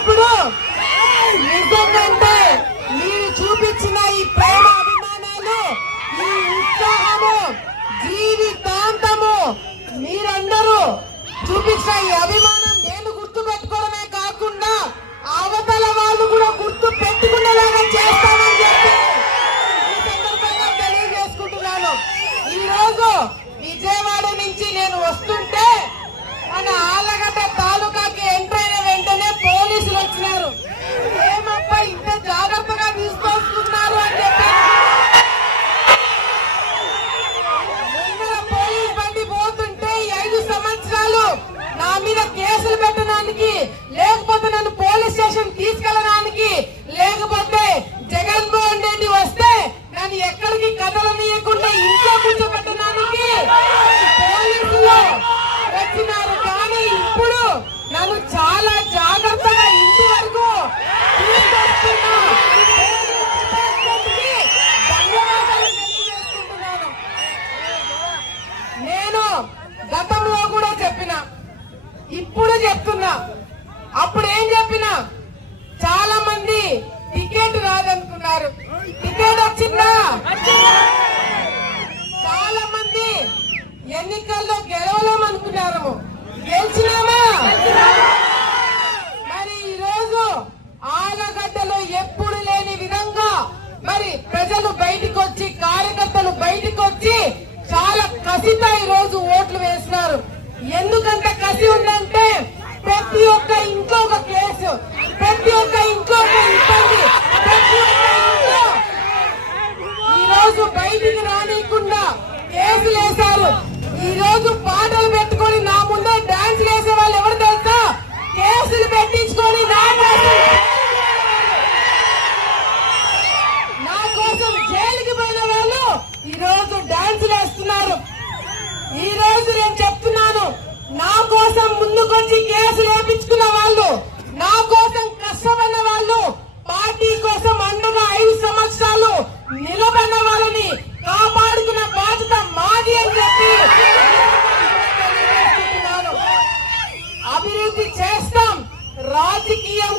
చూసినప్పుడు నిజంగా మీరు చూపించిన ఈ ప్రేమ అభిమానాలు, ఈ ఉత్సాహము, జీవితాంతము మీరందరూ చూపించిన ఈ అభిమానం నేను గుర్తు పెట్టుకోవడమే కాకుండా అవతల వాళ్ళు కూడా గుర్తు పెట్టుకునేలాగా చేస్తానని చెప్పి ఈ సందర్భంగా తెలియజేసుకుంటున్నాను. ఈ రోజు విజయవాడ నుంచి నేను వస్తుంటే మన ఆలగడ్డ తాలూకాకి ఎంటర్ అయిన వెంటనే పోలీసులు వచ్చినారు. ఏమప్పా ఇంత జాగ్రత్తగా తీసుకొస్తున్నారు అని చెప్పి పోలీస్ బండి పోతుంటే 5 సంవత్సరాలు నా మీద కేసులు పెట్టడానికి, లేకపోతే నన్ను పోలీస్ స్టేషన్ తీసుకెళ్ళడానికి, లేకపోతే జగన్మోహన్ రెడ్డి వస్తే నన్ను ఎక్కడికి కదలనీయకుండా ఇంట్లో కూర్చోబెట్టడానికి పోలీసులు వచ్చినారు. కానీ ఇప్పుడు నన్ను చాలా జాగ్రత్తగా ఇంటి వరకు తీసుకొస్తున్నా. ధన్యవాదాలు తెలియజేసుకుంటున్నాను. నేను గతంలో కూడా చెప్పిన, ఇప్పుడు చెప్తున్నా, అప్పుడు ఏం చెప్పినా చాలా మంది టికెట్ రాదనుకున్నారు. టికెట్ వచ్చిందా? చాలా మంది ఎన్నికల్లో గెలవలేమనుకున్నాము. గెలిచినామా? మరి ఈ రోజు ఆలగడ్డలో ఎప్పుడు లేని విధంగా మరి ప్రజలు బయటకు వచ్చి, కార్యకర్తలు బయటకు వచ్చి చాలా కసితో ఈ రోజు ఓట్లు వేస్తున్నారు. ఎందుకంత కసి ఉందంటే ప్రతి ఒక్క ఇంట్లో ఒక కేసు, ప్రతి ఒక్క ఇంట్లో ఒక ఇబ్బంది, ప్రతి ఒక్క ఇంట్లో ఈ రోజు బయటికి రానియకుండా కేసులు వేశారు. ఈ రోజు పాటలు పెట్టుకొని నా ముందే డాన్స్ వేసే వాళ్ళు ఎవరు తెలుసా? కేసులు పెట్టించుకొని నా కోసం జైలుకి పోయిన వాళ్ళు ఈ రోజు డాన్సులు వేస్తున్నారు. ఈ రోజు నేను చెప్తున్నాను, నా కోసం ముందుకొచ్చి కేసులు వేయించుకున్న వాళ్ళు, నా కోసం కష్టపడిన వాళ్ళు, పార్టీ కోసం అండగా 5 సంవత్సరాలు నిలబడిన వాళ్ళని కాపాడుకున్న బాధ్యత మాది అని చెప్పి అభివృద్ధి చేస్తాం. రాజకీయం